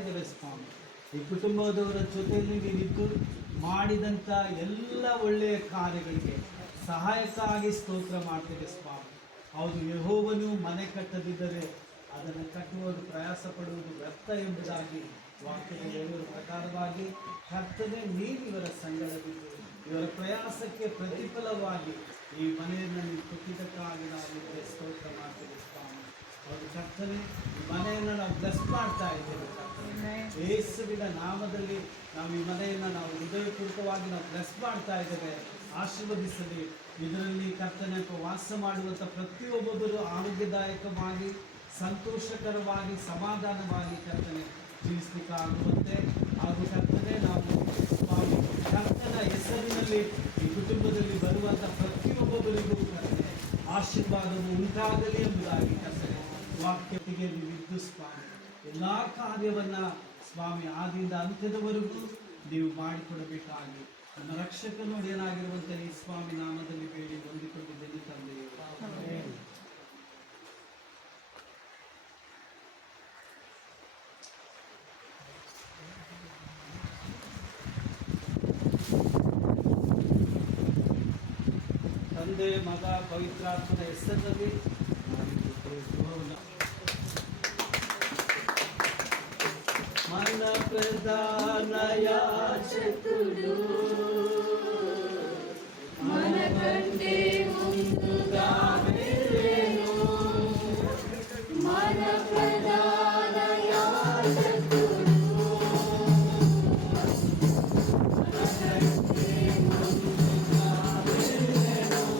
ಇದ್ದೇವೆ ಸ್ವಾಮಿ. ಈ ಕುಟುಂಬದವರ ಜೊತೆಯಲ್ಲಿ ನೀವಿದ್ದು ಮಾಡಿದಂಥ ಎಲ್ಲ ಒಳ್ಳೆಯ ಕಾರ್ಯಗಳಿಗೆ ಸಹಾಯಕ್ಕಾಗಿ ಸ್ತೋತ್ರ ಮಾಡ್ತೇವೆ ಸ್ವಾಮಿ. ಹೌದು, ಯೆಹೋವನು ಮನೆ ಕಟ್ಟದಿದ್ದರೆ ಅದನ್ನು ಕಟ್ಟುವುದು ಪ್ರಯಾಸ ಪಡುವುದು ವ್ಯರ್ಥ ಎಂಬುದಾಗಿ ವಾಕ್ಯದ ಹೇಳುವ ಪ್ರಕಾರವಾಗಿ ಕರ್ತನೆ ನೀವು ಇವರ ಸಂಗಡವಿದ್ದು ಇವರ ಪ್ರಯಾಸಕ್ಕೆ ಪ್ರತಿಫಲವಾಗಿ ಈ ಮನೆಯನ್ನು ನೀವು ಕೊಟ್ಟಿದ್ದಕ್ಕಾಗಿ ನಾವು ನಿಮಗೆ ಸ್ತೋತ್ರ ಮಾಡ್ತೇವೆ ಸ್ವಾಮಿ. ಹೌದು ಕರ್ತನೆ, ಈ ಮನೆಯನ್ನು ನಾವು ಬ್ಲೆಸ್ ಮಾಡ್ತಾ ಇದ್ದೇವೆ ಕರ್ತನೆ. ಯೇಸುವಿನ ನಾಮದಲ್ಲಿ ನಾವು ಈ ಮನೆಯನ್ನು ನಾವು ಹೃದಯಪೂರ್ವಕವಾಗಿ ನಾವು ಬ್ಲೆಸ್ ಮಾಡ್ತಾ ಇದ್ದೇವೆ. ಆಶೀರ್ವದಿಸಲಿ. ಇದರಲ್ಲಿ ಕರ್ತನೆ ವಾಸ ಮಾಡುವಂಥ ಪ್ರತಿಯೊಬ್ಬೊಬ್ಬರು ಆರೋಗ್ಯದಾಯಕವಾಗಿ ಸಂತೋಷಕರವಾಗಿ ಸಮಾಧಾನವಾಗಿ ಕರ್ತನೆ ಜೀವಿಸಲಿಕ್ಕಾಗುವಂತೆ ಹಾಗೂ ಕರ್ತನೆ ನಾವು ಸ್ವಾಮಿ ಕರ್ತನ ಹೆಸರಿನಲ್ಲಿ ಈ ಕುಟುಂಬದಲ್ಲಿ ಬರುವಂಥ ಪ್ರತಿಯೊಬ್ಬೊಬ್ಬರಿಗೂ ಕರ್ತನೆ ಆಶೀರ್ವಾದವು ಉಂಟಾಗಲಿ ಎಂಬುದಾಗಿ ಕರ್ತನೆ ವಾಕ್ಯತೆಗೆ ನೀವಿದ್ದು ಸ್ವಾಮಿ ಎಲ್ಲ ಕಾರ್ಯವನ್ನು ಸ್ವಾಮಿ ಆದಿಯಿಂದ ಅಂತ್ಯದವರೆಗೂ ನೀವು ಮಾಡಿಕೊಡಬೇಕಾಗಿ ನಮ್ಮ ರಕ್ಷಕನು ಏನಾಗಿರುವಂಥ ಈ ಸ್ವಾಮಿ ನಾಮದಲ್ಲಿ ಬೇಡಿ ಹೊಂದಿಕೊಂಡಿದ್ದೇನೆ ತಂದೆಯೇ. ತಂದೆ ಮಗ ಪವಿತ್ರಾತ್ಮನ ಹೆಸರಿನಲ್ಲಿ మన ప్రధాన యాజకుడు మనకంటే ముందుగా వెళ్ళెను. మన ప్రధాన యాజకుడు మనకంటే ముందుగా వెళ్ళెను.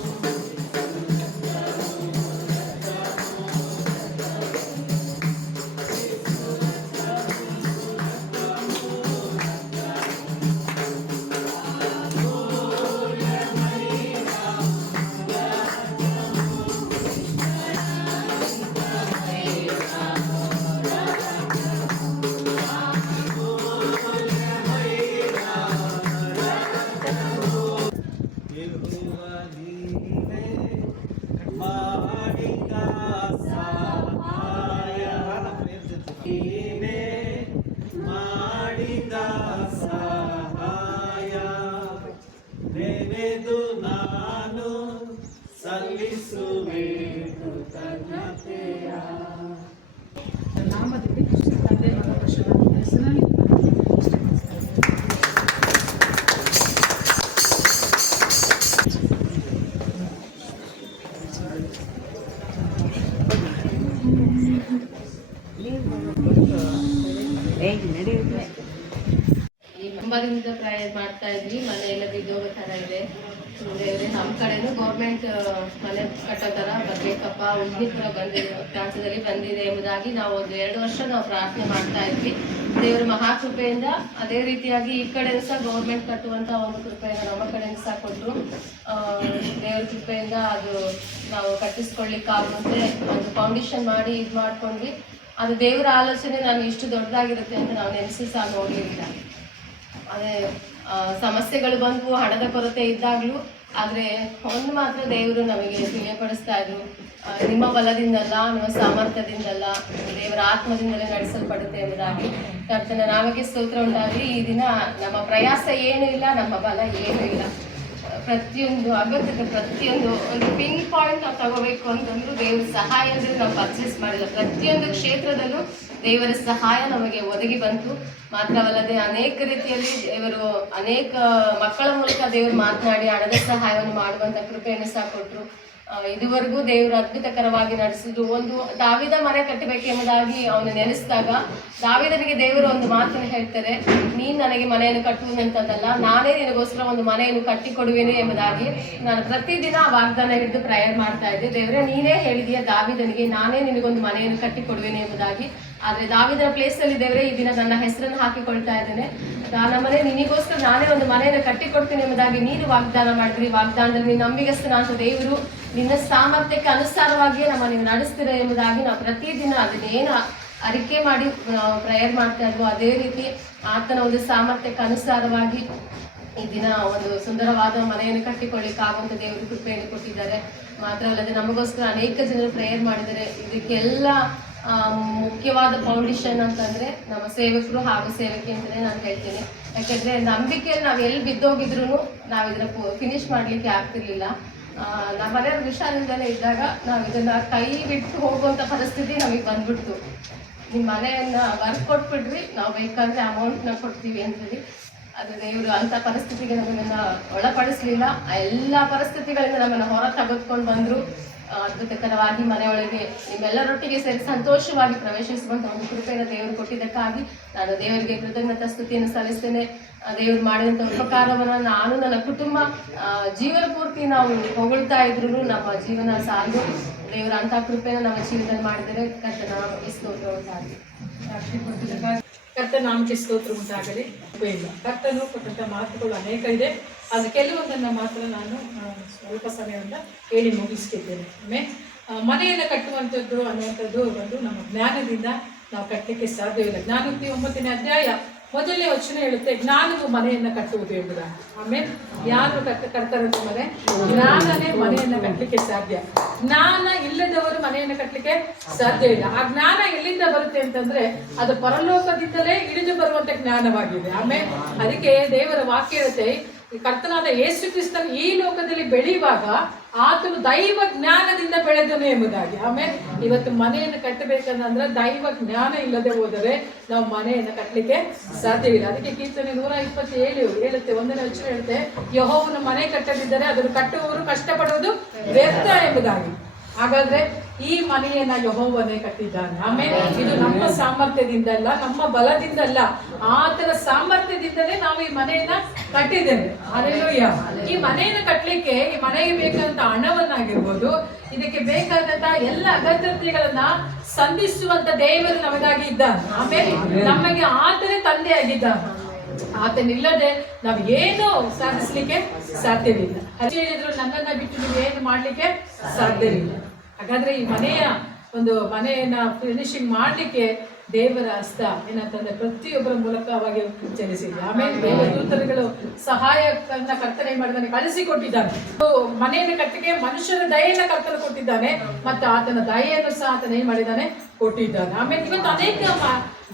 ನಾಮದಲ್ಲಿ ತಂದೆ ಮಗ ಪರಿಶುದ್ಧಾತ್ಮನ ಹೆಸರಿನಲ್ಲಿ ಕುಟುಂಬದಿಂದ ಪ್ರೇಯರ್ ಮಾಡ್ತಾ ಇದ್ವಿ. ಮನೆ ಎಲ್ಲ ಬಿದ್ದೋಗೋ ಥರ ಇದೆ. ದೇವ್ರೆ ನಮ್ಮ ಕಡೆನೂ ಗೌರ್ಮೆಂಟ್ ಮನೆ ಕಟ್ಟೋ ಥರ ಬರಬೇಕಪ್ಪ, ಉದ್ದಿನ ಥರ ಬಂದಿದೆ, ಪ್ರಾಂತ್ಯದಲ್ಲಿ ಬಂದಿದೆ ಎಂಬುದಾಗಿ ನಾವು ಒಂದು 2 ವರ್ಷ ನಾವು ಪ್ರಾರ್ಥನೆ ಮಾಡ್ತಾ ಇದ್ವಿ. ದೇವರ ಮಹಾಕೃಪೆಯಿಂದ ಅದೇ ರೀತಿಯಾಗಿ ಈ ಕಡೆ ಸಹ ಗೌರ್ಮೆಂಟ್ ಕಟ್ಟುವಂಥ ಒಂದು ಕೃಪೆಯನ್ನು ನಮ್ಮ ಕಡೆಯಿಂದ ಸಹ ಕೊಟ್ಟರು. ದೇವರ ಕೃಪೆಯಿಂದ ಅದು ನಾವು ಕಟ್ಟಿಸ್ಕೊಳ್ಳಿಕ್ಕಾಗುವಂತೆ ಒಂದು ಫೌಂಡೇಶನ್ ಮಾಡಿ ಇದು ಮಾಡ್ಕೊಂಡ್ವಿ. ಅದು ದೇವರ ಆಲೋಚನೆ ನಾನು ಇಷ್ಟು ದೊಡ್ಡದಾಗಿರುತ್ತೆ ಅಂತ ನಾವು ನೆನೆಸಿ ಸಹ ನೋಡಲಿಲ್ಲ. ಅದೇ ಸಮಸ್ಯೆಗಳು ಬಂದವು, ಹಣದ ಕೊರತೆ ಇದ್ದಾಗಲೂ. ಆದರೆ ಒಂದು ಮಾತ್ರ ದೇವರು ನಮಗೆ ತಿಳಿಯಪಡಿಸ್ತಾ ಇದ್ರು, ನಿಮ್ಮ ಬಲದಿಂದಲ್ಲ, ನಿಮ್ಮ ಸಾಮರ್ಥ್ಯದಿಂದಲ್ಲ, ದೇವರ ಆತ್ಮದಿಂದಲೇ ನಡೆಸಲ್ಪಡುತ್ತೆ ಎಂಬುದಾಗಿ. ಕರ್ತನ ನಾಮಕ್ಕೆ ಸ್ತೋತ್ರ ಉಂಟಾಗಲಿ. ಈ ದಿನ ನಮ್ಮ ಪ್ರಯಾಸ ಏನೂ ಇಲ್ಲ, ನಮ್ಮ ಬಲ ಏನೂ ಇಲ್ಲ. ಪ್ರತಿಯೊಂದು ಅಗತ್ಯತೆ, ಪ್ರತಿಯೊಂದು ಒಂದು ಪಿನ್ ಪಾಯಿಂಟ್ ನಾವು ತಗೋಬೇಕು ಅಂತಂದ್ರು ದೇವರ ಸಹಾಯ ಅಂದರೆ ನಾವು ಪರ್ಚೇಸ್ ಮಾಡಿಲ್ಲ. ಪ್ರತಿಯೊಂದು ಕ್ಷೇತ್ರದಲ್ಲೂ ದೇವರ ಸಹಾಯ ನಮಗೆ ಒದಗಿ ಬಂತು. ಮಾತ್ರವಲ್ಲದೆ ಅನೇಕ ರೀತಿಯಲ್ಲಿ ದೇವರು ಅನೇಕ ಮಕ್ಕಳ ಮೂಲಕ ದೇವರು ಮಾತನಾಡಿ ಹಣದ ಸಹಾಯವನ್ನು ಮಾಡುವಂಥ ಕೃಪೆಯನ್ನು ಸಹ ಕೊಟ್ಟರು. ಇದುವರೆಗೂ ದೇವರು ಅದ್ಭುತಕರವಾಗಿ ನಡೆಸಿದ್ರು. ಒಂದು ದಾವಿದ ಮನೆ ಕಟ್ಟಬೇಕೆಂಬುದಾಗಿ ಅವನು ನೆನೆಸಿದಾಗ ದಾವಿದನಿಗೆ ದೇವರು ಒಂದು ಮಾತನ್ನು ಹೇಳ್ತಾರೆ, ನೀನು ನನಗೆ ಮನೆಯನ್ನು ಕಟ್ಟುವುದಂತಲ್ಲ, ನಾನೇ ನಿನಗೋಸ್ಕರ ಒಂದು ಮನೆಯನ್ನು ಕಟ್ಟಿಕೊಡುವೆನು ಎಂಬುದಾಗಿ. ನಾನು ಪ್ರತಿದಿನ ವಾಗ್ದಾನ ಹಿಡಿದು ಪ್ರೇಯರ್ ಮಾಡ್ತಾ ಇದ್ದೆ, ದೇವರೇ ನೀನೇ ಹೇಳಿದೀಯ ದಾವಿದನಿಗೆ ನಾನೇ ನಿನಗೊಂದು ಮನೆಯನ್ನು ಕಟ್ಟಿಕೊಡುವೆನು ಎಂಬುದಾಗಿ. ಆದರೆ ದಾವಿದನ ಪ್ಲೇಸಲ್ಲಿ ದೇವರೇ ಈ ದಿನ ನನ್ನ ಹೆಸರನ್ನು ಹಾಕಿಕೊಳ್ತಾ ಇದ್ದೇನೆ. ನನ್ನ ಮನೆ ನಿನಗೋಸ್ಕರ ನಾನೇ ಒಂದು ಮನೆಯನ್ನು ಕಟ್ಟಿಕೊಡ್ತೀನಿ ಎಂಬುದಾಗಿ ನೀನು ವಾಗ್ದಾನ ಮಾಡಿದ್ರಿ. ವಾಗ್ದಾನದಲ್ಲಿ ನೀನು ನಂಬಿಗಸ್ತನ ಅಂತ ದೇವರು ನಿನ್ನ ಸಾಮರ್ಥ್ಯಕ್ಕೆ ಅನುಸಾರವಾಗಿಯೇ ನಮ್ಮ ನೀವು ನಡೆಸ್ತೀರ ಎಂಬುದಾಗಿ ನಾವು ಪ್ರತಿದಿನ ಅದನ್ನೇನು ಅರಿಕೆ ಮಾಡಿ ನಾವು ಪ್ರೇಯರ್ ಮಾಡ್ತಾ ಇದ್ವೋ ಅದೇ ರೀತಿ ಆತನ ಒಂದು ಸಾಮರ್ಥ್ಯಕ್ಕೆ ಅನುಸಾರವಾಗಿ ಈ ದಿನ ಒಂದು ಸುಂದರವಾದ ಮನೆಯನ್ನು ಕಟ್ಟಿಕೊಳ್ಳಿಕ್ಕಾಗುವಂಥ ದೇವರು ಕೃಪೆಯನ್ನು ಕೊಟ್ಟಿದ್ದಾರೆ. ಮಾತ್ರ ಅಲ್ಲದೆ ನಮಗೋಸ್ಕರ ಅನೇಕ ಜನರು ಪ್ರೇಯರ್ ಮಾಡಿದ್ದಾರೆ. ಇದಕ್ಕೆಲ್ಲ ಮುಖ್ಯವಾದ ಫೌಂಡೇಶನ್ ಅಂತಂದರೆ ನಮ್ಮ ಸೇವಕರು ಹಾಗೂ ಸೇವಕಿ ಅಂತಲೇ ನಾನು ಹೇಳ್ತೀನಿ. ಯಾಕೆಂದರೆ ನಂಬಿಕೆಯಲ್ಲಿ ನಾವು ಎಲ್ಲಿ ಬಿದ್ದೋಗಿದ್ರು ನಾವು ಇದನ್ನು ಫಿನಿಶ್ ಮಾಡಲಿಕ್ಕೆ ಆಗ್ತಿರ್ಲಿಲ್ಲ. ನಮ್ಮ ಮನೆಯವ್ರ ವಿಷಾದಿಂದಲೇ ಇದ್ದಾಗ ನಾವು ಇದನ್ನು ಕೈ ಬಿಟ್ಟು ಹೋಗುವಂಥ ಪರಿಸ್ಥಿತಿ ನಮಗೆ ಬಂದ್ಬಿಡ್ತು. ನಿಮ್ಮ ಮನೆಯನ್ನು ಬರ್ಕೊಟ್ಬಿಡ್ರಿ, ನಾವು ಬೇಕಾದರೆ ಅಮೌಂಟ್ನ ಕೊಡ್ತೀವಿ ಅಂತೇಳಿ. ಅದು ದೇವರು ಅಂಥ ಪರಿಸ್ಥಿತಿಗೆ ನಮ್ಮನ್ನು ಒಳಪಡಿಸಲಿಲ್ಲ. ಎಲ್ಲ ಪರಿಸ್ಥಿತಿಗಳಿಂದ ನಮ್ಮನ್ನು ಹೊರ ತೆಗೆದುಕೊಂಡು ಬಂದರು. ಅದ್ಭುತಕರವಾಗಿ ಮನೆಯೊಳಗೆ ನಿಮ್ಮೆಲ್ಲರೊಟ್ಟಿಗೆ ಸೇರಿ ಸಂತೋಷವಾಗಿ ಪ್ರವೇಶಿಸುವಂಥ ಒಂದು ಕೃಪೆಯನ್ನು ದೇವರು ಕೊಟ್ಟಿದ್ದಕ್ಕಾಗಿ ನಾನು ದೇವರಿಗೆ ಕೃತಜ್ಞತಾ ಸ್ತುತಿಯನ್ನು ಸಲ್ಲಿಸ್ತೇನೆ. ದೇವರು ಮಾಡಿದಂಥ ಉಪಕಾರವನ್ನು ನಾನು ನನ್ನ ಕುಟುಂಬ ಜೀವನ ಪೂರ್ತಿ ನಾವು ಹೊಗಳ್ತಾ ಇದ್ರು ನಮ್ಮ ಜೀವನ ಸಾಲದು. ದೇವರ ಅಂಥ ಕೃಪೆಯನ್ನು ನಮ್ಮ ಜೀವನದಲ್ಲಿ ಮಾಡಿದರೆ ಕರ್ತನ ನಾಮಕ್ಕೆ ಸ್ತೋತ್ರ ಉಂಟಾಗಲಿ. ಕರ್ತನ ನಾಮಕ್ಕೆ ಸ್ತೋತ್ರ ಉಂಟಾಗಲಿ. ಇಲ್ಲ, ಕರ್ತನು ಕೊಟ್ಟಂಥ ಮಾತುಗಳು ಅನೇಕ ಇದೆ. ಅದು ಕೆಲವೊಂದನ್ನು ಮಾತ್ರ ನಾನು ಸ್ವಲ್ಪ ಸಮಯದಿಂದ ಹೇಳಿ ಮುಗಿಸ್ತಿದ್ದೇನೆ. ಮನೆಯನ್ನು ಕಟ್ಟುವಂಥದ್ದು ಅನ್ನುವಂಥದ್ದು ಒಂದು ನಮ್ಮ ಜ್ಞಾನದಿಂದ ನಾವು ಕಟ್ಟಲಿಕ್ಕೆ ಸಾಧ್ಯವಿಲ್ಲ. ಜ್ಞಾನೋಕ್ತಿ 9ನೇ ಅಧ್ಯಾಯ ಮೊದಲನೇ ವಚನ ಹೇಳುತ್ತೆ, ಜ್ಞಾನವು ಮನೆಯನ್ನು ಕಟ್ಟುವುದು ಎಂಬುದಾಗಿ. ಆಮೇಲೆ ಯಾರು ಕಟ್ತಾರಂತ ಮನೆ? ಜ್ಞಾನನೇ ಮನೆಯನ್ನು ಕಟ್ಟಲಿಕ್ಕೆ ಸಾಧ್ಯ. ಜ್ಞಾನ ಇಲ್ಲದವರು ಮನೆಯನ್ನು ಕಟ್ಟಲಿಕ್ಕೆ ಸಾಧ್ಯ ಇಲ್ಲ. ಆ ಜ್ಞಾನ ಎಲ್ಲಿಂದ ಬರುತ್ತೆ ಅಂತಂದ್ರೆ ಅದು ಪರಲೋಕದಿಂದಲೇ ಇಳಿದು ಬರುವಂತ ಜ್ಞಾನವಾಗಿದೆ. ಆಮೇಲೆ ಅದಕ್ಕೆ ದೇವರ ವಾಕ್ಯ ಹೇಳುತ್ತೆ, ಕರ್ತನಾದ ಯೇಸು ಕ್ರಿಸ್ತನು ಈ ಲೋಕದಲ್ಲಿ ಬೆಳೆಯುವಾಗ ಆತನು ದೈವ ಜ್ಞಾನದಿಂದ ಬೆಳೆದನು ಎಂಬುದಾಗಿ. ಆಮೇಲೆ ಇವತ್ತು ಮನೆಯನ್ನು ಕಟ್ಟಬೇಕಂದ್ರೆ ದೈವ ಜ್ಞಾನ ಇಲ್ಲದೆ ಹೋದರೆ ನಾವು ಮನೆಯನ್ನು ಕಟ್ಟಲಿಕ್ಕೆ ಸಾಧ್ಯವಿಲ್ಲ. ಅದಕ್ಕೆ ಕೀರ್ತನೆ 127 ಹೇಳುತ್ತೆ, 1ನೇ ವಚನ ಹೇಳುತ್ತೆ, ಯೆಹೋವನ ಮನೆ ಕಟ್ಟದಿದ್ದರೆ ಅದನ್ನು ಕಟ್ಟುವವರು ಕಷ್ಟಪಡುವುದು ವ್ಯರ್ಥ ಎಂಬುದಾಗಿ. ಹಾಗಾದ್ರೆ ಈ ಮನೆಯನ್ನ ಯೆಹೋವನೇ ಕಟ್ಟಿದ್ದಾನೆ. ಆಮೇಲೆ ಇದು ನಮ್ಮ ಸಾಮರ್ಥ್ಯದಿಂದಲ್ಲ, ನಮ್ಮ ಬಲದಿಂದಲ್ಲ, ಆತನ ಸಾಮರ್ಥ್ಯದಿಂದಲೇ ನಾವು ಈ ಮನೆಯನ್ನ ಕಟ್ಟಿದ್ದೇವೆ. ಹಲ್ಲೆಲೂಯಾ. ಈ ಮನೆಯನ್ನು ಕಟ್ಟಲಿಕ್ಕೆ ಈ ಮನೆಗೆ ಬೇಕಾದಂತ ಹಣವನ್ನಾಗಿರ್ಬೋದು, ಇದಕ್ಕೆ ಬೇಕಾದಂತ ಎಲ್ಲ ಅಗತ್ಯತೆಗಳನ್ನ ಸಂಧಿಸುವಂತ ದೇವರು ನಮಗಾಗಿ ಇದ್ದಾನೆ. ಆಮೇಲೆ ನಮಗೆ ಆತನೇ ತಂದೆ ಆಗಿದ್ದಾನೆ. ಆತನಿಲ್ಲದೆ ನಾವು ಏನು ಸಾಧಿಸ್ಲಿಕ್ಕೆ ಸಾಧ್ಯವಿಲ್ಲ. ಹೇಳಿದ್ರು, ನನ್ನನ್ನ ಬಿಟ್ಟು ನೀವು ಏನು ಮಾಡ್ಲಿಕ್ಕೆ ಸಾಧ್ಯವಿಲ್ಲ. ಹಾಗಾದ್ರೆ ಈ ಮನೆಯನ್ನ ಫಿನಿಶಿಂಗ್ ಮಾಡ್ಲಿಕ್ಕೆ ದೇವರ ಹಸ್ತ ಏನಂತಂದ್ರೆ ಪ್ರತಿಯೊಬ್ಬರ ಮೂಲಕವಾಗಿ ಚಲಿಸಿದೆ. ಆಮೇಲೆ ದೇವದೂತರುಗಳು ಸಹಾಯಕನ್ನ ಕರ್ತನೆ ಮಾಡಿದಾನೆ, ಕಳಿಸಿಕೊಟ್ಟಿದ್ದಾನೆ. ಮನೆಯನ್ನು ಕಟ್ಟಿಗೆ ಮನುಷ್ಯರ ದಯೆಯನ್ನು ಕರ್ತನೆ ಕೊಟ್ಟಿದ್ದಾನೆ, ಮತ್ತು ಆತನ ದಯೆಯನ್ನು ಸಹ ಆತನ ಏನ್ ಮಾಡಿದ್ದಾನೆ, ಕೊಟ್ಟಿದ್ದಾನೆ. ಆಮೇಲೆ ಇವತ್ತು ಅನೇಕ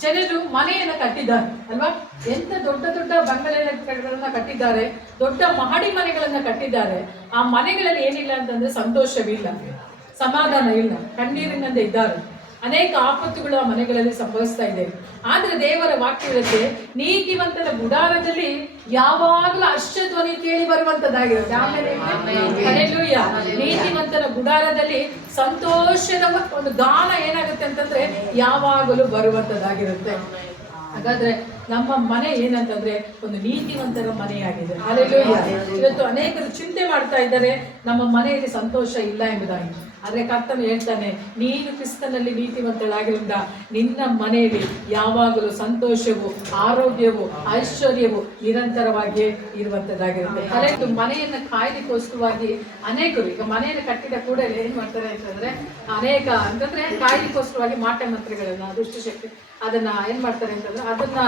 ಜನರು ಮನೆಯನ್ನು ಕಟ್ಟಿದ್ದಾರೆ ಅಲ್ವಾ. ಎಂತ ದೊಡ್ಡ ದೊಡ್ಡ ಬಂಗಲೆಗಳನ್ನ ಕಟ್ಟಿದ್ದಾರೆ, ದೊಡ್ಡ ಮಹಡಿ ಮನೆಗಳನ್ನ ಕಟ್ಟಿದ್ದಾರೆ. ಆ ಮನೆಗಳಲ್ಲಿ ಏನಿಲ್ಲ ಅಂತಂದ್ರೆ ಸಂತೋಷವಿಲ್ಲ, ಸಮಾಧಾನ ಇಲ್ಲ, ಕಣ್ಣೀರಿನಿಂದ ಇದ್ದಾರೆ. ಅನೇಕ ಆಪತ್ತುಗಳು ಆ ಮನೆಗಳಲ್ಲಿ ಸಂಭವಿಸ್ತಾ ಇದೆ. ಆದ್ರೆ ದೇವರ ವಾಕ್ಯ ಇರುತ್ತೆ, ನೀತಿವಂತನ ಗುಡಾರದಲ್ಲಿ ಯಾವಾಗಲೂ ಹರ್ಷಧ್ವನಿ ಕೇಳಿ ಬರುವಂತದ್ದಾಗಿರುತ್ತೆ. ಆಮೇಲೆ ಹಲ್ಲೆಲೂಯಾ, ನೀತಿವಂತನ ಗುಡಾರದಲ್ಲಿ ಸಂತೋಷದ ಒಂದು ಗಾನ ಏನಾಗುತ್ತೆ ಅಂತಂದ್ರೆ ಯಾವಾಗಲೂ ಬರುವಂತದ್ದಾಗಿರುತ್ತೆ. ಹಾಗಾದ್ರೆ ನಮ್ಮ ಮನೆ ಏನಂತಂದ್ರೆ ಒಂದು ನೀತಿವಂತರ ಮನೆಯಾಗಿದೆ. ಹಲ್ಲೆಲೂಯಾ. ಇವತ್ತು ಅನೇಕರು ಚಿಂತೆ ಮಾಡ್ತಾ ಇದ್ದಾರೆ, ನಮ್ಮ ಮನೆಯಲ್ಲಿ ಸಂತೋಷ ಇಲ್ಲ ಎಂಬುದಾಗಿ. ಆದ್ರೆ ಕರ್ತನು ಹೇಳ್ತಾನೆ, ನೀನು ಕ್ರಿಸ್ತನಲ್ಲಿ ನೀತಿವಂತಳಾಗಿರುವುದ ನಿನ್ನ ಮನೆಯಲ್ಲಿ ಯಾವಾಗಲೂ ಸಂತೋಷವು, ಆರೋಗ್ಯವು, ಐಶ್ವರ್ಯವು ನಿರಂತರವಾಗಿಯೇ ಇರುವಂತದ್ದಾಗಿರುತ್ತೆ. ಅದೇ ಮನೆಯನ್ನು ಕಾಯ್ಲಿಕ್ಕೋಸ್ಕರವಾಗಿ ಅನೇಕರು ಈಗ ಮನೆಯನ್ನು ಕಟ್ಟಿದ ಕೂಡಲೇ ಏನ್ ಮಾಡ್ತಾರೆ ಅಂತಂದ್ರೆ ಅಂತಂದ್ರೆ ಕಾಯ್ಲಿಕ್ಕೋಸ್ಕರವಾಗಿ ಮಾಟ ಮಂತ್ರಗಳನ್ನ, ದುಷ್ಟಶಕ್ತಿ ಅದನ್ನ ಏನ್ ಮಾಡ್ತಾರೆ ಅಂತಂದ್ರೆ ಅದನ್ನ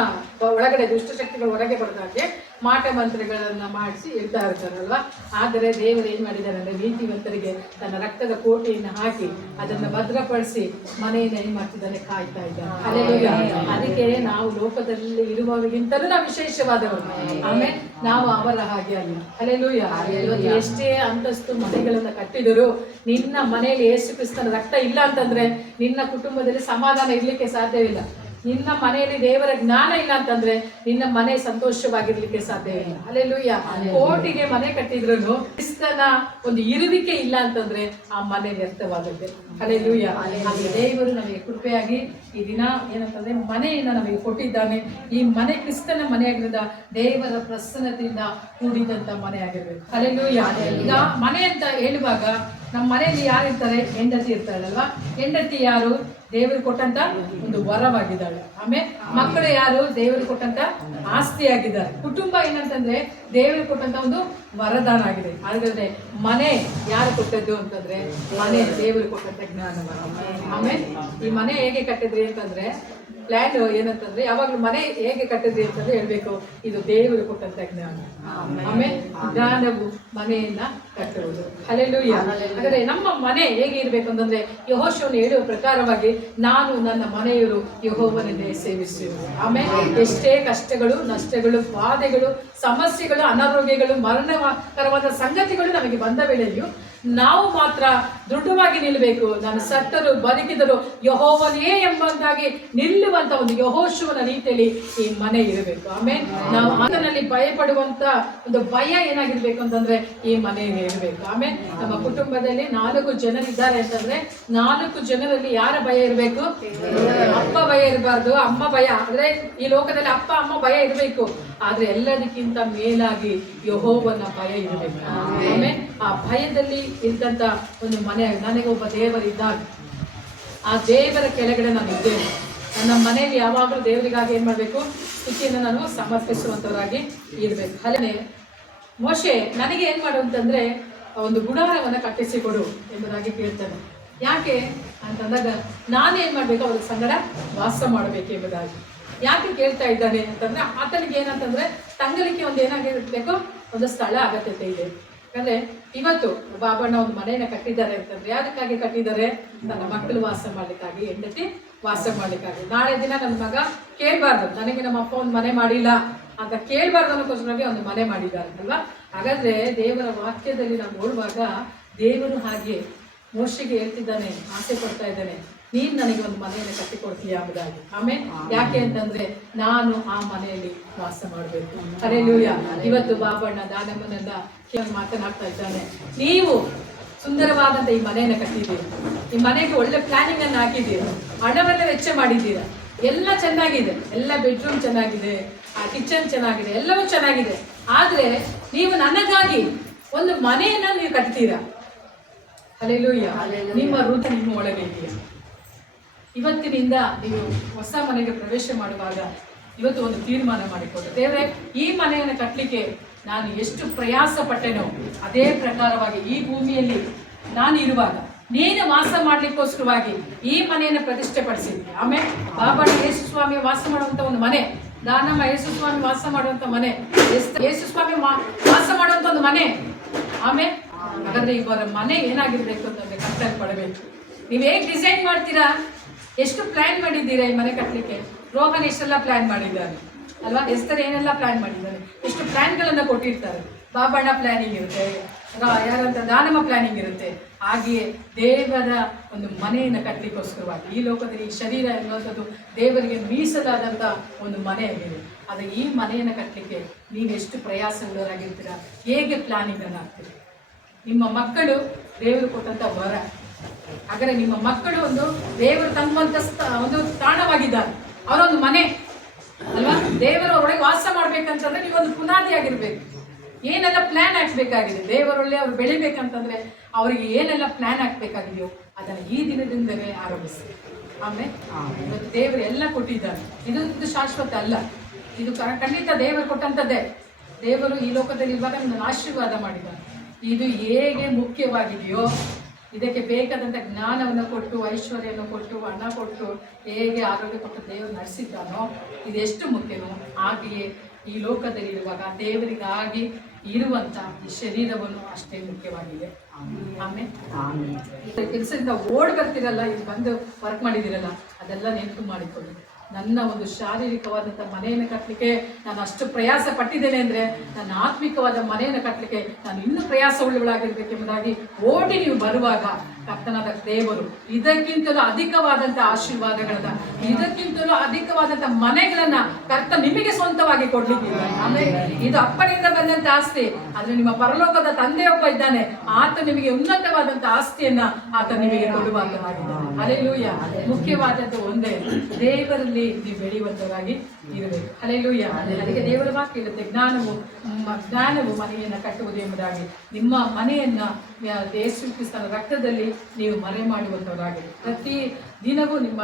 ಒಳಗಡೆ ದುಷ್ಟಶಕ್ತಿಗಳು ಹೊರಗೆ ಬರದಾಗೆ ಮಾಟ ಮಂತ್ರಗಳನ್ನ ಮಾಡಿಸಿ ಇರ್ತಾ ಇರ್ತಾರಲ್ವಾ. ಆದರೆ ದೇವರು ಏನ್ ಮಾಡಿದ್ದಾರೆ ಅಂದ್ರೆ ನೀತಿವಂತರಿಗೆ ತನ್ನ ರಕ್ತದ ಕೋಟೆಯನ್ನು ಹಾಕಿ ಅದನ್ನ ಭದ್ರಪಡಿಸಿ ಮನೆಯನ್ನು ಏನ್ ಮಾಡ್ತಿದ್ದಾನೆ, ಕಾಯ್ತಾ ಇದ್ದಾನೆ. ಹಲ್ಲೆಲೂಯಾ. ಅದಕ್ಕೆ ನಾವು ಲೋಕದಲ್ಲಿ ಇರುವವರಿಗಿಂತಲೂ ನಾವು ವಿಶೇಷವಾದವರು. ಆಮೇಲೆ ನಾವು ಅವರ ಹಾಗೆ ಅಲ್ಲ. ಹಲ್ಲೆಲೂಯಾ. ಎಷ್ಟೇ ಅಂತಸ್ತು ಮನೆಗಳನ್ನ ಕಟ್ಟಿದರೂ ನಿನ್ನ ಮನೆಯಲ್ಲಿ ಯೇಸು ಕ್ರಿಸ್ತನ ರಕ್ತ ಇಲ್ಲ ಅಂತಂದ್ರೆ ನಿನ್ನ ಕುಟುಂಬದಲ್ಲಿ ಸಮಾಧಾನ ಇರ್ಲಿಕ್ಕೆ ಸಾಧ್ಯವಿಲ್ಲ. ನಿನ್ನ ಮನೆಯಲ್ಲಿ ದೇವರ ಜ್ಞಾನ ಇಲ್ಲ ಅಂತಂದ್ರೆ ನಿನ್ನ ಮನೆ ಸಂತೋಷವಾಗಿರ್ಲಿಕ್ಕೆ ಸಾಧ್ಯ ಇಲ್ಲ. ಹಲ್ಲೆಲೂಯಾ. ಕೋಟಿಗೆ ಮನೆ ಕಟ್ಟಿದ್ರು ಕ್ರಿಸ್ತನ ಒಂದು ಇರುವಿಕೆ ಇಲ್ಲ ಅಂತಂದ್ರೆ ಆ ಮನೆ ವ್ಯರ್ಥವಾಗುತ್ತೆ. ಹಲ್ಲೆಲೂಯಾ. ದೇವರು ನಮಗೆ ಕೃಪೆಯಾಗಿ ಈ ದಿನ ಏನಂತಂದ್ರೆ ಮನೆಯನ್ನ ನಮಗೆ ಕೊಟ್ಟಿದ್ದಾನೆ. ಈ ಮನೆ ಕ್ರಿಸ್ತನ ಮನೆಯಾಗಿರೋದ ದೇವರ ಪ್ರಸನ್ನತೆಯಿಂದ ಕೂಡಿದಂತ ಮನೆ ಆಗಿರ್ಬೇಕು. ಹಲ್ಲೆಲೂಯಾ. ಈಗ ಮನೆ ಅಂತ ಹೇಳುವಾಗ ನಮ್ಮ ಮನೆಯಲ್ಲಿ ಯಾರು ಇರ್ತಾರೆ? ಹೆಂಡತಿ ಇರ್ತಾಳಲ್ವಾ. ಹೆಂಡತಿ ಯಾರು? ದೇವರು ಕೊಟ್ಟಂತ ಒಂದು ವರವಾಗಿದ್ದಾಳೆ. ಆಮೇಲೆ ಮಕ್ಕಳು ಯಾರು? ದೇವರು ಕೊಟ್ಟಂತ ಆಸ್ತಿ ಆಗಿದ್ದಾರೆ. ಕುಟುಂಬ ಏನಂತಂದ್ರೆ ದೇವರು ಕೊಟ್ಟಂತ ಒಂದು ವರದಾನ ಆಗಿದೆ. ಹಾಗಾದ್ರೆ ಮನೆ ಯಾರು ಕೊಟ್ಟದ್ದು ಅಂತಂದ್ರೆ ಮನೆ ದೇವರು ಕೊಟ್ಟಂತ ಜ್ಞಾನವಾಗಿದೆ. ಆಮೇಲೆ ಈ ಮನೆ ಹೇಗೆ ಕಟ್ಟಿದ್ರಿ ಅಂತಂದ್ರೆ ಪ್ಲಾನ್ ಏನಂತಂದ್ರೆ ಯಾವಾಗ್ಲೂ ಮನೆ ಹೇಗೆ ಕಟ್ಟಿದ್ರಿ ಅಂತಂದ್ರೆ ಹೇಳ್ಬೇಕು, ಇದು ದೇವರು ಕೊಟ್ಟಂತ ಜ್ಞಾನ. ಆಮೇಲೆ ಜ್ಞಾನವು ಮನೆಯನ್ನ ಕಟ್ಟುವುದು. ಹಲ್ಲೆಲೂಯಾ. ಹಾಗಾದ್ರೆ ನಮ್ಮ ಮನೆ ಹೇಗೆ ಇರ್ಬೇಕು ಅಂತಂದ್ರೆ ಯೆಹೋಶುವನು ಹೇಳುವ ಪ್ರಕಾರವಾಗಿ ನಾನು ನನ್ನ ಮನೆಯವರು ಯೆಹೋವನನ್ನೇ ಸೇವಿಸುವೆವು. ಆಮೇಲೆ ಎಷ್ಟೇ ಕಷ್ಟಗಳು, ನಷ್ಟಗಳು, ಬಾಧೆಗಳು, ಸಮಸ್ಯೆಗಳು, ಅನಾರೋಗ್ಯಗಳು, ಮರಣಕರವಾದ ಸಂಗತಿಗಳು ನಮಗೆ ಬಂದ ವೇಳೆಯೂ ನಾವು ಮಾತ್ರ ದೃಢವಾಗಿ ನಿಲ್ಲಬೇಕು. ನಾನು ಸತ್ತರು ಬದುಕಿದರು ಯೆಹೋವನೇ ಎಂಬಂತಾಗಿ ನಿಲ್ಲುವಂತ ಒಂದು ಯೆಹೋಶುವನ ರೀತಿಯಲ್ಲಿ ಈ ಮನೆ ಇರಬೇಕು. ಆಮೇಲೆ ನಾವು ಆತನಲ್ಲಿ ಭಯಪಡುವಂತ ಒಂದು ಭಯ ಏನಾಗಿರ್ಬೇಕು ಅಂತಂದ್ರೆ ಈ ಮನೆಯಲ್ಲಿ ಇರಬೇಕು. ಆಮೇಲೆ ನಮ್ಮ ಕುಟುಂಬದಲ್ಲಿ 4 ಜನರಿದ್ದಾರೆ ಅಂತಂದ್ರೆ 4 ಜನರಲ್ಲಿ ಯಾರ ಭಯ ಇರಬೇಕು? ಅಪ್ಪ ಭಯ ಇರಬಾರ್ದು, ಅಮ್ಮ ಭಯ. ಅಂದ್ರೆ ಈ ಲೋಕದಲ್ಲಿ ಅಪ್ಪ ಅಮ್ಮ ಭಯ ಇರಬೇಕು, ಆದ್ರೆ ಎಲ್ಲದಕ್ಕಿಂತ ಮೇಲಾಗಿ ಯೆಹೋವನ ಭಯ ಇರಬೇಕು. ಆಮೇಲೆ ಆ ಭಯದಲ್ಲಿ ಇದ್ದಂತ ಒಂದು ಮನೆ. ನನಗೆ ಒಬ್ಬ ದೇವರಿದ್ದಾನೆ, ಆ ದೇವರ ಕೆಳಗಡೆ ನಾನು ಇದ್ದೇನೆ. ನನ್ನ ಮನೆಯಲ್ಲಿ ಯಾವಾಗಲೂ ದೇವರಿಗಾಗಿ ಏನ್ ಮಾಡ್ಬೇಕು? ಸ್ತುತಿಯನ್ನು ನಾನು ಸಮರ್ಪಿಸುವಂತವರಾಗಿ ಇರ್ಬೇಕು. ಅಲ್ಲೇ ಮೋಶೆ ನನಗೆ ಏನ್ ಮಾಡು ಅಂತಂದ್ರೆ ಒಂದು ಗುಡಾರವನ್ನ ಕಟ್ಟಿಸಿಕೊಡು ಎಂಬುದಾಗಿ ಕೇಳ್ತಾನೆ. ಯಾಕೆ ಅಂತಂದಾಗ ನಾನೇನ್ ಮಾಡ್ಬೇಕು? ಅವ್ರ ಸಂಗಡ ವಾಸ ಮಾಡಬೇಕು ಎಂಬುದಾಗಿ ಯಾಕೆ ಕೇಳ್ತಾ ಇದ್ದಾನೆ ಅಂತಂದ್ರೆ ಆತನಿಗೆ ಏನಂತಂದ್ರೆ ತಂಗಲಿಕ್ಕೆ ಒಂದು ಏನಾಗಿರ್ಬೇಕು? ಒಂದು ಸ್ಥಳ ಅಗತ್ಯತೆ ಇದೆ. ಯಾಕಂದ್ರೆ ಇವತ್ತು ಬಾಬಣ್ಣ ಒಂದು ಮನೆಯನ್ನ ಕಟ್ಟಿದ್ದಾರೆ ಅಂತಂದ್ರೆ ಅದಕ್ಕಾಗಿ ಕಟ್ಟಿದ್ದಾರೆ, ನನ್ನ ಮಕ್ಕಳು ವಾಸ ಮಾಡ್ಲಿಕ್ಕಾಗಿ, ಹೆಂಡತಿ ವಾಸ ಮಾಡ್ಲಿಕ್ಕಾಗಿ. ನಾಳೆ ದಿನ ನನ್ನ ಮಗ ಕೇಳ್ಬಾರ್ದು ನನಗೆ ನಮ್ಮ ಅಪ್ಪ ಒಂದು ಮನೆ ಮಾಡಿಲ್ಲ ಅಂತ ಕೇಳ್ಬಾರ್ದು ಅನ್ನೋಕ್ಕೋಸ್ಕರವಾಗಿ ಒಂದು ಮನೆ ಮಾಡಿದ್ದಾರೆ ಅಲ್ವಾ. ಹಾಗಾದ್ರೆ ದೇವರ ವಾಕ್ಯದಲ್ಲಿ ನಾವು ನೋಡುವಾಗ ದೇವರು ಹಾಗೆ ಮೋಶೆಗೆ ಹೇಳ್ತಿದ್ದಾನೆ, ಆಸೆ ಪಡ್ತಾ ಇದ್ದಾನೆ, ನೀನ್ ನನಗೆ ಒಂದು ಮನೆಯನ್ನು ಕಟ್ಟಿಕೊಡ್ತೀಯ ಎಂಬುದಾಗಿ. ಆಮೇಲೆ ಯಾಕೆ ಅಂತಂದ್ರೆ ನಾನು ಆ ಮನೆಯಲ್ಲಿ ವಾಸ ಮಾಡಬೇಕು. ಹಲ್ಲೆಲೂಯಾ. ಇವತ್ತು ಬಾಬಣ್ಣ ದಾನಮ್ಮನೆಲ್ಲ ಮಾತನಾಡ್ತಾ ಇದ್ದಾನೆ, ನೀವು ಸುಂದರವಾದಂತ ಈ ಮನೆಯನ್ನು ಕಟ್ಟಿದ್ದೀರಿ, ಈ ಮನೆಗೆ ಒಳ್ಳೆ ಪ್ಲಾನಿಂಗ್ ಅನ್ನು ಹಾಕಿದ್ದೀರ, ಹಣವೆಲ್ಲ ವೆಚ್ಚ ಮಾಡಿದ್ದೀರ, ಎಲ್ಲ ಚೆನ್ನಾಗಿದೆ, ಎಲ್ಲ ಬೆಡ್ರೂಮ್ ಚೆನ್ನಾಗಿದೆ, ಆ ಕಿಚನ್ ಚೆನ್ನಾಗಿದೆ, ಎಲ್ಲವೂ ಚೆನ್ನಾಗಿದೆ. ಆದ್ರೆ ನೀವು ನನಗಾಗಿ ಒಂದು ಮನೆಯನ್ನ ನೀವು ಕಟ್ತೀರಾ. ಹಲ್ಲೆಲೂಯಾ. ನಿಮ್ಮ ಹೃದಯ ನಿಮ್ಮ ಒಳಗೆ ಇದೆಯಾ? ಇವತ್ತಿನಿಂದ ನೀವು ಹೊಸ ಮನೆಗೆ ಪ್ರವೇಶ ಮಾಡುವಾಗ ಇವತ್ತು ಒಂದು ತೀರ್ಮಾನ ಮಾಡಿಕೊಟ್ಟು, ದೇವರೇ ಈ ಮನೆಯನ್ನು ಕಟ್ಟಲಿಕ್ಕೆ ನಾನು ಎಷ್ಟು ಪ್ರಯಾಸ ಪಟ್ಟೆನೋ ಅದೇ ಪ್ರಕಾರವಾಗಿ ಈ ಭೂಮಿಯಲ್ಲಿ ನಾನು ಇರುವಾಗ ನೀನು ವಾಸ ಮಾಡ್ಲಿಕ್ಕೋಸ್ಕರವಾಗಿ ಈ ಮನೆಯನ್ನು ಪ್ರತಿಷ್ಠೆ ಪಡಿಸಿದ್ವಿ. ಆಮೇಲೆ ಬಾಬಣ್ಣ ಯೇಸು ಸ್ವಾಮಿ ವಾಸ ಮಾಡುವಂತ ಒಂದು ಮನೆ, ದಾನಮ್ಮ ಯೇಸು ಸ್ವಾಮಿ ವಾಸ ಮಾಡುವಂತ ಮನೆ, ಯೇಸು ಸ್ವಾಮಿ ವಾಸ ಮಾಡುವಂತ ಒಂದು ಮನೆ. ಆಮೇಲೆ ಹಾಗಾದ್ರೆ ಇವರ ಮನೆ ಏನಾಗಿರ್ಬೇಕು ಅಂತಂದ್ರೆ ಕಟ್ಟಲ್ಪಡಬೇಕು. ನೀವು ಹೇಗೆ ಡಿಸೈನ್ ಮಾಡ್ತೀರಾ? ಎಷ್ಟು ಪ್ಲಾನ್ ಮಾಡಿದ್ದೀರಾ ಈ ಮನೆ ಕಟ್ಟಲಿಕ್ಕೆ? ರೋಹನ್ ಎಷ್ಟೆಲ್ಲ ಪ್ಲಾನ್ ಮಾಡಿದ್ದಾರೆ ಅಲ್ವಾ? ಎಷ್ಟರ ಏನೆಲ್ಲ ಪ್ಲಾನ್ ಮಾಡಿದ್ದಾರೆ, ಎಷ್ಟು ಪ್ಲಾನ್ಗಳನ್ನ ಕೊಟ್ಟಿರ್ತಾರೆ. ಬಾಬಣ್ಣ ಪ್ಲಾನಿಂಗ್ ಇರುತ್ತೆ, ಯಾರಂತ ದಾನಮ್ಮ ಪ್ಲಾನಿಂಗ್ ಇರುತ್ತೆ. ಹಾಗೆಯೇ ದೇವರ ಒಂದು ಮನೆಯನ್ನು ಕಟ್ಟಲಿಕ್ಕೋಸ್ಕರವಾಗಿ ಈ ಲೋಕದಲ್ಲಿ ಈ ಶರೀರ ಎನ್ನುವಂಥದ್ದು ದೇವರಿಗೆ ಮೀಸಲಾದಂಥ ಒಂದು ಮನೆ ಆಗಿದೆ. ಆದರೆ ಈ ಮನೆಯನ್ನು ಕಟ್ಟಲಿಕ್ಕೆ ನೀವೆಷ್ಟು ಪ್ರಯಾಸಗಳಾಗಿರ್ತೀರಾ, ಹೇಗೆ ಪ್ಲಾನಿಂಗ್ ಅನ್ನು ಹಾಕ್ತೀರಿ? ನಿಮ್ಮ ಮಕ್ಕಳು ದೇವರು ಕೊಟ್ಟಂತ ವರ. ಹಾಗಾದ್ರೆ ನಿಮ್ಮ ಮಕ್ಕಳು ಒಂದು ದೇವರು ತಂಗುವಂತ ಒಂದು ತಾಣವಾಗಿದ್ದಾರೆ, ಅವರೊಂದು ಮನೆ ಅಲ್ವಾ? ದೇವರ ಒಳಗೆ ವಾಸ ಮಾಡ್ಬೇಕಂತಂದ್ರೆ ನೀವೊಂದು ಬುನಾದಿ ಆಗಿರ್ಬೇಕು. ಏನೆಲ್ಲ ಪ್ಲಾನ್ ಹಾಕ್ಬೇಕಾಗಿದೆ, ದೇವರೊಳ್ಳೆ ಅವ್ರು ಬೆಳಿಬೇಕಂತಂದ್ರೆ ಅವರಿಗೆ ಏನೆಲ್ಲ ಪ್ಲಾನ್ ಹಾಕ್ಬೇಕಾಗಿದೆಯೋ ಅದನ್ನು ಈ ದಿನದಿಂದಲೇ ಆರಂಭಿಸಿ. ಆಮೇಲೆ ಇವತ್ತು ದೇವರು ಎಲ್ಲ ಕೊಟ್ಟಿದ್ದಾರೆ. ಇದು ಶಾಶ್ವತ ಅಲ್ಲ, ಇದು ಖಂಡಿತ ದೇವರು ಕೊಟ್ಟಂಥದ್ದೇ. ದೇವರು ಈ ಲೋಕದಲ್ಲಿ ಇರುವಾಗ ನನ್ನನ್ನು ಆಶೀರ್ವಾದ ಮಾಡಿದ್ದಾನೆ. ಇದು ಹೇಗೆ ಮುಖ್ಯವಾಗಿದೆಯೋ ಇದಕ್ಕೆ ಬೇಕಾದಂಥ ಜ್ಞಾನವನ್ನು ಕೊಟ್ಟು, ಐಶ್ವರ್ಯವನ್ನು ಕೊಟ್ಟು, ಹಣ ಕೊಟ್ಟು, ಹೇಗೆ ಆರೋಗ್ಯ ಕೊಟ್ಟು ದೇವರು ನಡೆಸಿದ್ದಾನೋ ಇದೆಷ್ಟು ಮುಖ್ಯನೋ ಹಾಗೆಯೇ ಈ ಲೋಕದಲ್ಲಿ ಇರುವಾಗ ದೇವರಿಗಾಗಿ ಇರುವಂಥ ಈ ಶರೀರವನ್ನು ಅಷ್ಟೇ ಮುಖ್ಯವಾಗಿದೆ. ಆಮೇಲೆ ಕೆಲಸದಿಂದ ಓಡ್ ಬರ್ತಿರಲ್ಲ, ಇಲ್ಲಿ ಬಂದು ವರ್ಕ್ ಮಾಡಿದಿರಲ್ಲ, ಅದೆಲ್ಲ ನೆನಪು ಮಾಡಿಕೊಳ್ಳಿ. ನನ್ನ ಒಂದು ಶಾರೀರಿಕವಾದಂಥ ಮನೆಯನ್ನು ಕಟ್ಟಲಿಕ್ಕೆ ನಾನು ಅಷ್ಟು ಪ್ರಯಾಸ ಪಟ್ಟಿದ್ದೇನೆ ಅಂದರೆ ನನ್ನ ಆತ್ಮಿಕವಾದ ಮನೆಯನ್ನು ಕಟ್ಟಲಿಕ್ಕೆ ನಾನು ಇನ್ನೂ ಪ್ರಯಾಸ ಉಳ್ಳವಳಾಗಿರ್ಬೇಕೆಂಬುದಾಗಿ ಓಡಿ ನೀವು ಬರುವಾಗ ಕರ್ತನಾದ ದೇವರು ಇದಕ್ಕಿಂತಲೂ ಅಧಿಕವಾದಂಥ ಆಶೀರ್ವಾದಗಳನ್ನ, ಇದಕ್ಕಿಂತಲೂ ಅಧಿಕವಾದಂಥ ಮನೆಗಳನ್ನ ಕರ್ತ ನಿಮಗೆ ಸ್ವಂತವಾಗಿ ಕೊಡ್ಲಿಕ್ಕಿಲ್ಲ. ಆಮೇಲೆ ಇದು ಅಪ್ಪನಿಂದ ಬಂದಂಥ ಆಸ್ತಿ, ಆದ್ರೆ ನಿಮ್ಮ ಪರಲೋಕದ ತಂದೆಯೊಬ್ಬ ಇದ್ದಾನೆ, ಆತ ನಿಮಗೆ ಉನ್ನತವಾದಂಥ ಆಸ್ತಿಯನ್ನ ಆತ ನಿಮಗೆ ಕೊಡುವಂತವಾಗಿದ್ದಾನೆ. ಹಲ್ಲೆಲೂಯಾ. ಮುಖ್ಯವಾದದ್ದು ಒಂದೇ, ದೇವರಲ್ಲಿ ನೀವು ಬೆಳೆಯುವಂತರಾಗಿ ಇರಬೇಕು. ಹಲ್ಲೆಲೂಯಾ. ಅದಕ್ಕೆ ದೇವರ ವಾಕ್ಯ ಇರುತ್ತೆ, ಜ್ಞಾನವು ಮನೆಯನ್ನು ಕಟ್ಟುವುದು ಎಂಬುದಾಗಿ. ನಿಮ್ಮ ಮನೆಯನ್ನ ಯೇಸು ಕ್ರಿಸ್ತನ ರಕ್ತದಲ್ಲಿ ನೀವು ಮರೆ ಮಾಡುವಂಥವರಾಗಿರಿ. ಪ್ರತಿ ದಿನವೂ ನಿಮ್ಮ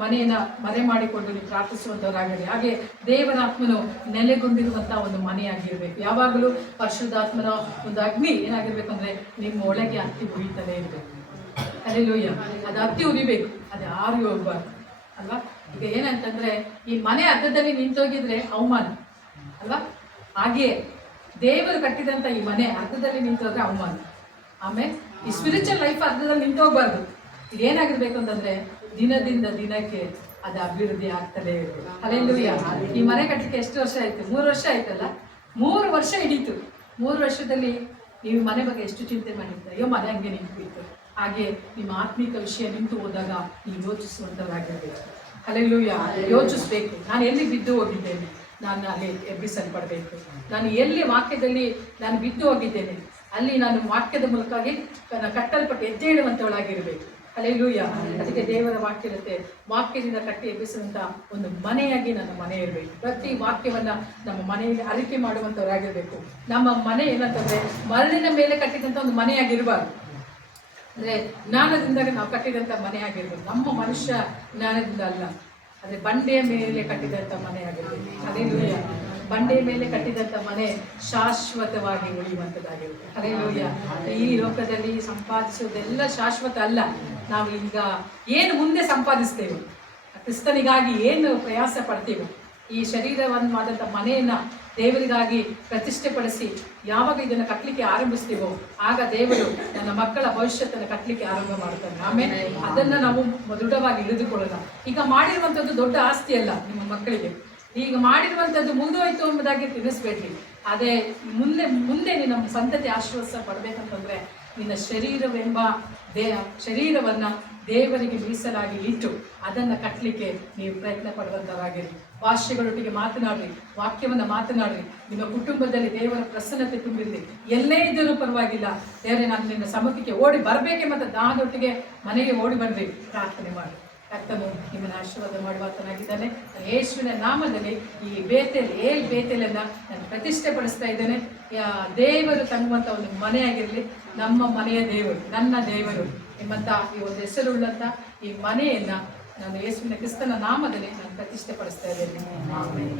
ಮನೆಯನ್ನು ಮರೆ ಮಾಡಿಕೊಂಡು ನೀವು ಪ್ರಾರ್ಥಿಸುವಂಥವರಾಗಿರಿ. ಹಾಗೆ ದೇವರಾತ್ಮನು ನೆಲೆಗೊಂಡಿರುವಂಥ ಒಂದು ಮನೆಯಾಗಿರಬೇಕು. ಯಾವಾಗಲೂ ಪರಿಶುದ್ಧಾತ್ಮನ ಒಂದು ಅಗ್ನಿ ಏನಾಗಿರ್ಬೇಕು ಅಂದರೆ ನಿಮ್ಮ ಒಳಗೆ ಹತ್ತಿ ಉರಿತಲೇ ಇರಬೇಕು. ಹಲ್ಲೆಲೂಯಾ. ಅದು ಹತ್ತಿ ಉರಿಬೇಕು, ಅದು ಆರಿ ಹೋಗ್ಬಾರ್ದು ಅಲ್ವಾ? ಈಗ ಏನಂತಂದ್ರೆ ಈ ಮನೆ ಅರ್ಧದಲ್ಲಿ ನಿಂತೋಗಿದ್ರೆ ಅವಮಾನ ಅಲ್ವಾ? ಹಾಗೆಯೇ ದೇವರು ಕಟ್ಟಿದಂಥ ಈ ಮನೆ ಅರ್ಧದಲ್ಲಿ ನಿಂತೋದ್ರೆ ಅವಮಾನ. ಆಮೇಲೆ ಈ ಸ್ಪಿರಿಚುವಲ್ ಲೈಫ್ ಅರ್ಧದಲ್ಲಿ ನಿಂತೋಗ್ಬಾರ್ದು. ಇದೇನಾಗಿರ್ಬೇಕು ಅಂತಂದ್ರೆ ದಿನದಿಂದ ದಿನಕ್ಕೆ ಅದು ಅಭಿವೃದ್ಧಿ ಆಗ್ತಲೇ ಇರಬೇಕು. ಹಲ್ಲೆಲೂಯಾ. ಈ ಮನೆ ಕಟ್ಟಲಿಕ್ಕೆ ಎಷ್ಟು ವರ್ಷ ಆಯ್ತು? 3 ವರ್ಷ ಆಯ್ತಲ್ಲ. 3 ವರ್ಷ ಹಿಡೀತು. 3 ವರ್ಷದಲ್ಲಿ ನೀವು ಮನೆ ಬಗ್ಗೆ ಎಷ್ಟು ಚಿಂತೆ ಮಾಡಿದ್ರೆ, ಅಯ್ಯೋ ಮನೆ ಹಂಗೆ ನಿಂತುಬಿಟ್ಟು. ಹಾಗೆ ನಿಮ್ಮ ಆತ್ಮಿಕ ವಿಷಯ ನಿಂತು ಹೋದಾಗ ನೀವು ಯೋಚಿಸುವಂಥದ್ದಾಗಿರ್ಬೇಕು. ಹಲ್ಲೆಲೂಯಾ. ಯೋಚಿಸ್ಬೇಕು, ನಾನು ಎಲ್ಲಿ ಬಿದ್ದು ಹೋಗಿದ್ದೇನೆ, ನಾನು ಅಲ್ಲಿ ಎಬ್ಬಿಸಲ್ಪಡಬೇಕು. ನಾನು ಎಲ್ಲಿ ವಾಕ್ಯದಲ್ಲಿ ನಾನು ಬಿದ್ದು ಹೋಗಿದ್ದೇನೆ, ಅಲ್ಲಿ ನಾನು ವಾಕ್ಯದ ಮೂಲಕವಾಗಿ ಕಟ್ಟಲ್ಪಟ್ಟು ಎದ್ದೇಳುವಂಥವಳಾಗಿರಬೇಕು. ಹಲ್ಲೆಲೂಯಾ. ಅದಕ್ಕೆ ದೇವರ ವಾಕ್ಯ ಇರುತ್ತೆ, ವಾಕ್ಯದಿಂದ ಕಟ್ಟಿ ಎಬ್ಬಿಸುವಂಥ ಒಂದು ಮನೆಯಾಗಿ ನನ್ನ ಮನೆ ಇರಬೇಕು. ಪ್ರತಿ ವಾಕ್ಯವನ್ನ ನಮ್ಮ ಮನೆಯಲ್ಲಿ ಅರಿಕೆ ಮಾಡುವಂಥವರಾಗಿರ್ಬೇಕು. ನಮ್ಮ ಮನೆ ಏನಂತಂದ್ರೆ ಮರಳಿನ ಮೇಲೆ ಕಟ್ಟಿದಂಥ ಒಂದು ಮನೆಯಾಗಿರಬಾರ್ದು. ಅಂದರೆ ಜ್ಞಾನದಿಂದ ನಾವು ಕಟ್ಟಿದಂಥ ಮನೆ ಆಗಿರ್ಬೇಕು. ನಮ್ಮ ಮನುಷ್ಯ ಜ್ಞಾನದಿಂದ ಅಲ್ಲ, ಅಂದರೆ ಬಂಡೆಯ ಮೇಲೆ ಕಟ್ಟಿದಂಥ ಮನೆ ಆಗಿರ್ಬೇಕು. ಹಲ್ಲೆಲೂಯಾ. ಬಂಡೆಯ ಮೇಲೆ ಕಟ್ಟಿದಂಥ ಮನೆ ಶಾಶ್ವತವಾಗಿ ಉಳಿಯುವಂಥದ್ದಾಗಿರುತ್ತೆ. ಹಲ್ಲೆಲೂಯಾ. ಈ ಲೋಕದಲ್ಲಿ ಸಂಪಾದಿಸುವುದೆಲ್ಲ ಶಾಶ್ವತ ಅಲ್ಲ. ನಾವು ಈಗ ಏನು ಮುಂದೆ ಸಂಪಾದಿಸ್ತೇವೆ, ಕ್ರಿಸ್ತನಿಗಾಗಿ ಏನು ಪ್ರಯಾಸ ಪಡ್ತೇವೆ, ಈ ಶರೀರವಾದಂಥ ಮನೆಯನ್ನು ದೇವರಿಗಾಗಿ ಪ್ರತಿಷ್ಠೆಪಡಿಸಿ ಯಾವಾಗ ಇದನ್ನು ಕಟ್ಟಲಿಕ್ಕೆ ಆರಂಭಿಸ್ತೀವೋ ಆಗ ದೇವರು ನನ್ನ ಮಕ್ಕಳ ಭವಿಷ್ಯತ್ತನ್ನು ಕಟ್ಟಲಿಕ್ಕೆ ಆರಂಭ ಮಾಡ್ತಾನೆ. ಆಮೇಲೆ ಅದನ್ನು ನಾವು ದೃಢವಾಗಿ ಹಿಡಿದುಕೊಳ್ಳೋಣ. ಈಗ ಮಾಡಿರುವಂಥದ್ದು ದೊಡ್ಡ ಆಸ್ತಿ ಅಲ್ಲ ನಿಮ್ಮ ಮಕ್ಕಳಿಗೆ. ಈಗ ಮಾಡಿರುವಂಥದ್ದು ಮುಗಿದೋಯ್ತು ಎಂಬುದಾಗಿ ತಿಳಿಸ್ಬೇಡ್ರಿ. ಅದೇ ಮುಂದೆ ನಿನ್ನ ಸಂತತಿ ಆಶ್ವಾಸ ಪಡಬೇಕಂತಂದರೆ ನಿನ್ನ ಶರೀರವೆಂಬ ಶರೀರವನ್ನು ದೇವರಿಗೆ ಮೀಸಲಾಗಿ ಇಟ್ಟು ಅದನ್ನು ಕಟ್ಟಲಿಕ್ಕೆ ನೀವು ಪ್ರಯತ್ನ ಪಡುವಂಥವಾಗಿರಿ. ಭಾಷೆಗಳೊಟ್ಟಿಗೆ ಮಾತನಾಡ್ರಿ, ವಾಕ್ಯವನ್ನು ಮಾತನಾಡ್ರಿ. ನಿಮ್ಮ ಕುಟುಂಬದಲ್ಲಿ ದೇವರ ಪ್ರಸನ್ನತೆ ತುಂಬಿರಲಿ. ಎಲ್ಲೇ ಇದ್ದರೂ ಪರವಾಗಿಲ್ಲ, ದೇವರೇ ನಾನು ನಿನ್ನ ಸಮ್ಮುಖಕ್ಕೆ ಓಡಿ ಬರಬೇಕೆಂಬ ದಾಹದೊಟ್ಟಿಗೆ ಮನೆಗೆ ಓಡಿ ಬನ್ನಿರಿ, ಪ್ರಾರ್ಥನೆ ಮಾಡಿ. ಕರ್ತನು ನಿಮ್ಮನ್ನು ಆಶೀರ್ವಾದ ಮಾಡುವಾತನಾಗಿದ್ದಾನೆ. ಯೇಸುವಿನ ನಾಮದಲ್ಲಿ ಈ ಬೇತೇಲನ್ನು ನಾನು ಪ್ರತಿಷ್ಠೆಪಡಿಸ್ತಾ ಇದ್ದೇನೆ. ದೇವರು ತಂಗುವಂಥ ಒಂದು ಮನೆಯಾಗಿರಲಿ. ನಮ್ಮ ಮನೆಯ ದೇವರು, ನನ್ನ ದೇವರು ಎಂಬಂಥ ಈ ಒಂದು ಹೆಸರುಳ್ಳಂಥ ಈ ಮನೆಯನ್ನು ನಾನು ಯೇಸುವಿನ ಕ್ರಿಸ್ತನ ನಾಮದಲ್ಲಿ ನಾನು ಪ್ರತಿಷ್ಠೆಪಡಿಸ್ತಾ ಇದ್ದೇನೆ. ಆಮೆನ್.